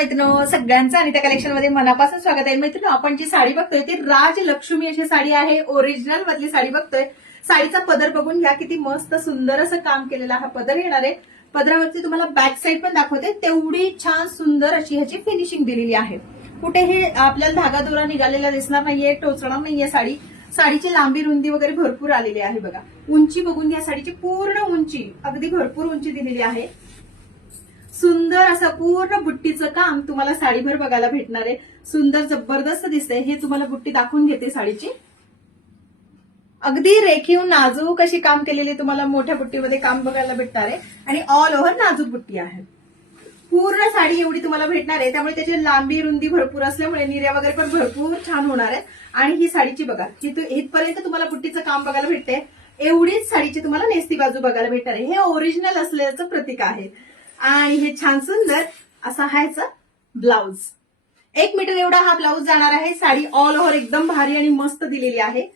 मैत्रिणी सगळ्यांचं आणि त्या कलेक्शन मध्ये मनापासून स्वागत आहे. मैत्रिणी आपण जी साडी बघतोय ती राजलक्ष्मी अशी साडी आहे. ओरिजिनल मधली साडी बघतोय. साडीचा पदर बघून घ्या, किती मस्त सुंदर असं काम केलेलं हा पदर येणार आहे. पदरावरती तुम्हाला बॅक साईड पण दाखवते, तेवढी छान सुंदर अशी ह्याची फिनिशिंग दिलेली आहे. कुठेही आपल्याला धागा दोरा निघालेला दिसणार नाहीये, टोचणार नाहीये साडी. साडीची लांबी रुंदी वगैरे भरपूर आलेली आहे बघा. उंची बघून घ्या, साडीची पूर्ण उंची अगदी भरपूर उंची दिलेली आहे. सुंदर असं पूर्ण बुट्टीचं काम तुम्हाला साडीभर बघायला भेटणार आहे. सुंदर जबरदस्त दिसते. हे तुम्हाला बुट्टी दाखवून घेते साडीची. अगदी रेखीव नाजूक अशी काम केलेली तुम्हाला मोठ्या बुट्टीमध्ये काम बघायला भेटणार आहे आणि ऑल ओव्हर नाजूक बुट्टी आहे. पूर्ण साडी एवढी तुम्हाला भेटणार आहे, त्यामुळे त्याची लांबी रुंदी भरपूर असल्यामुळे निर्या वगैरे पण भरपूर छान होणार आहे. आणि ही साडीची बघा, इथपर्यंत तुम्हाला बुट्टीचं काम बघायला भेटते. एवढीच साडीची तुम्हाला नेसती बाजू बघायला भेटणार आहे. हे ओरिजिनल असल्याचं प्रतीक आहे. आणि हे छान सुंदर असा ह्याचा ब्लाउज 1 मीटर एवढा हा ब्लाउज जाणार आहे. साडी ऑल ओव्हर एकदम भारी आणि मस्त दिलेली आहे.